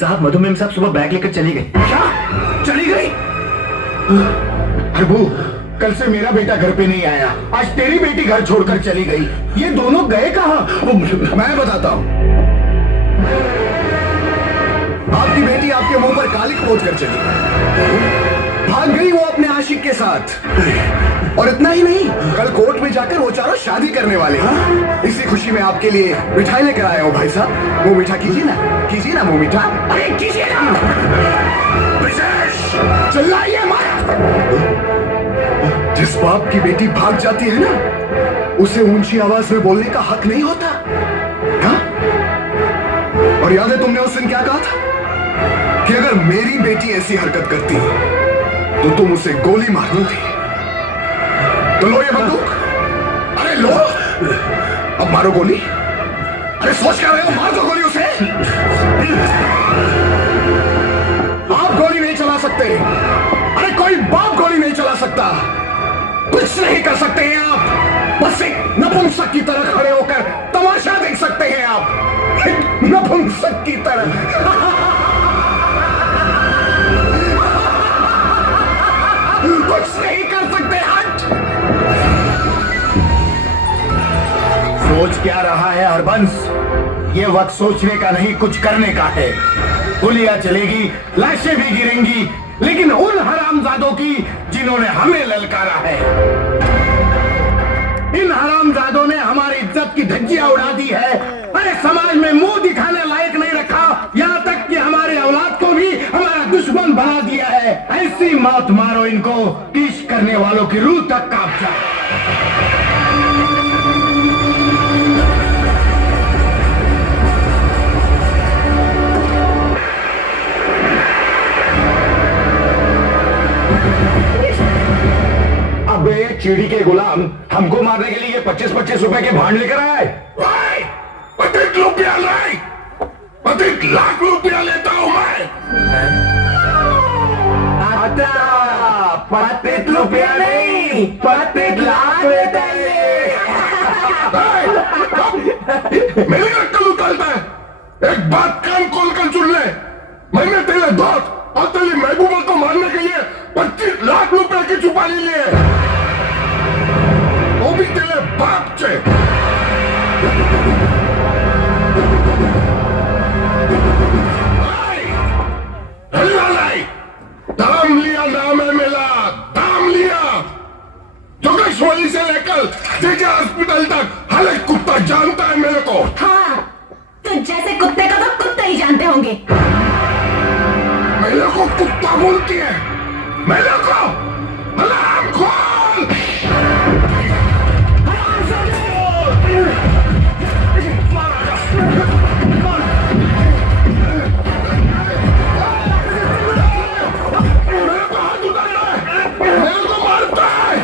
साहब मधुमेम साहब सुबह बैग लेकर चली गई। क्या? चली गई? प्रभु, कल से मेरा बेटा घर पे नहीं आया, आज तेरी बेटी घर छोड़कर चली गई। ये दोनों गए कहाँ? मैं बताता हूँ। आपकी बेटी आपके मुंह पर कालिक पोत कर चली गई। भाग गई वो अपने आशिक के साथ। और इतना ही नहीं, कल कोर्ट में जाकर वो चारों शादी करने वाले हैं। इसी खुशी में आपके लिए मिठाई लेकर आया हूँ भाई साहब। मुंह मीठा कीजिए ना मुंह मीठा। अरे कीजिए ना। विशेष चिल्लाइए मत। जिस बाप की बेटी भाग जाती है ना, उसे ऊंची आवाज में बोलने का हक नहीं होता। हाँ? और याद है तुमने उस दिन क्या कहा था कि अगर मेरी बेटी ऐसी हरकत करती तो तुम उसे गोली मारनी थी। तो लो ये बंदूक। अरे लो, अब मारो गोली। अरे सोच क्या रहे हो? मार दो गोली उसे। आप गोली नहीं चला सकते। अरे कोई बाप गोली नहीं चला सकता। कुछ नहीं कर सकते हैं आप। बस एक नपुंसक की तरह खड़े होकर तमाशा देख सकते हैं आप। एक नपुंसक की तरह। कुछ नहीं कर सकते। हट। सोच क्या रहा है हरबंस? ये वक्त सोचने का नहीं, कुछ करने का है। गोलियां चलेगी, लाशें भी गिरेंगी, लेकिन उन हरामजादों की जिन्होंने हमें ललकारा है। इन हरामजादों ने हमारी इज्जत की धज्जियां उड़ा दी है। अरे समाज में मुंह दिखाने लायक नहीं रखा, यहाँ तक कि हमारे औलाद को भी हमारा दुश्मन बना दिया है। ऐसी मौत मारो इनको कि इश्क करने वालों की रूह तक कांप जाए। अबे चीड़ी के गुलाम, हमको मारने के लिए 25-25 रुपए के भांड लेकर आए। 25 रुपया नहीं, 25 लाख रुपया लेता हूं मैं। 25 रुपया नहीं, 25 लाख लेता है। मेरी अक्ल उतरता है। एक बात कान खोलकर सुन ले, मैंने तेरे दोस्त और तेरी महबूबा को मारने के लिए 25 लाख रुपए की छुपानी ली है, वो भी तेरे बाप से। दाम लिया, नाम है मिला, दाम लिया। जोगेश्वरी से लेकर जेजे हॉस्पिटल तक हर एक कुत्ता जानता है मेरे को। हाँ, तो जैसे कुत्ते का तो कुत्ते ही जानते होंगे। मेरे को कुत्ता बोलती है? मेरे को अलार्म खोल। मेरे को हाथ उठाना है, मेरे को मारता है।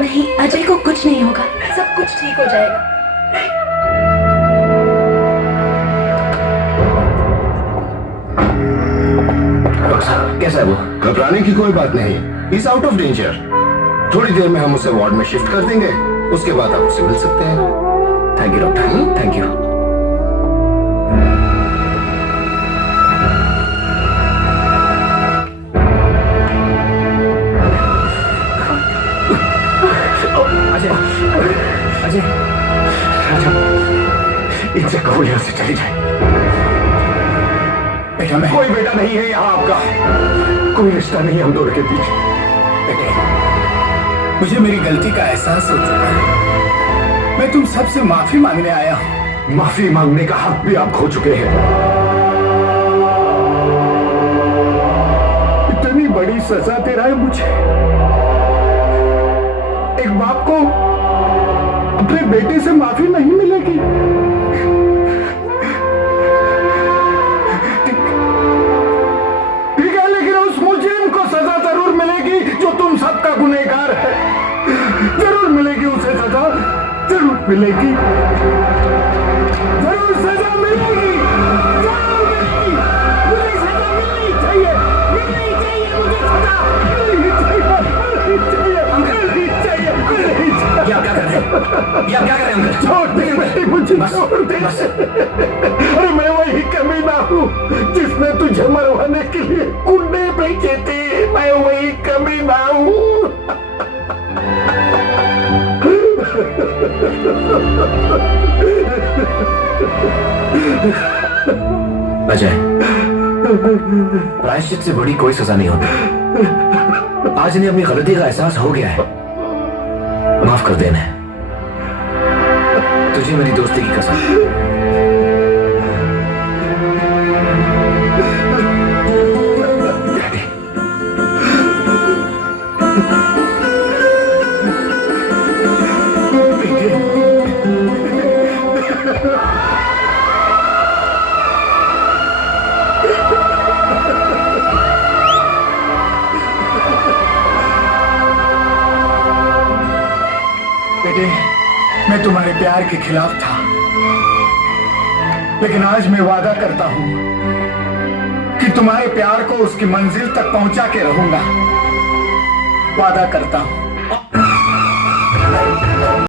नहीं, अजय को कुछ नहीं होगा, सब कुछ ठीक हो जाएगा। कैसा है वो? घबराने की कोई बात नहीं, इज आउट ऑफ डेंजर। थोड़ी देर में हम उसे वार्ड में शिफ्ट कर देंगे, उसके बाद आप उससे मिल सकते हैं। Thank you doctor. Thank you. इनसे कहो यहां से चली जाए। बेटा मैं कोई बेटा नहीं है यहाँ आपका, कोई रिश्ता नहीं है हम दोनों के बीच। बेटे, मुझे मेरी गलती का एहसास हो चुका है। मैं तुम सबसे माफी मांगने आया हूं। माफी मांगने का हक भी आप खो चुके हैं। इतनी बड़ी सजा दे रहा है मुझे। एक बाप को अपने बेटे से माफी नहीं मिलेगी। ठीक है, लेकिन उस मुजरिम को सजा जरूर मिलेगी जो तुम सबका गुनहगार है। जरूर मिलेगी उसे सजा, जरूर मिलेगी, जरूर सजा मिलेगी, जरूर मिलेगी। मुझे सजा मिलनी चाहिए, मिलनी चाहिए, मुझे सजा मिलनी चाहिए, मिलनी चाहिए, मिलनी चाहिए। ये आप क्या कर रहे हैं? ये आप क्या कर रहे हैं अंकल? छोड़ दे बेटी, मुझे छोड़ दे। अरे मैं वही कमीना हूँ जिसने तुझे मरवाने के लिए कुंडे बेचे थे। मैं वही कमीना हूँ। अजय, प्रायश्चित से बड़ी कोई सजा नहीं होती। आज इन्हें अपनी गलती का एहसास हो गया है, माफ कर देना। तुझे मेरी दोस्ती की कसम। बेटे, मैं तुम्हारे प्यार के खिलाफ था, लेकिन आज मैं वादा करता हूं कि तुम्हारे प्यार को उसकी मंजिल तक पहुंचा के रहूंगा। वादा करता हूं।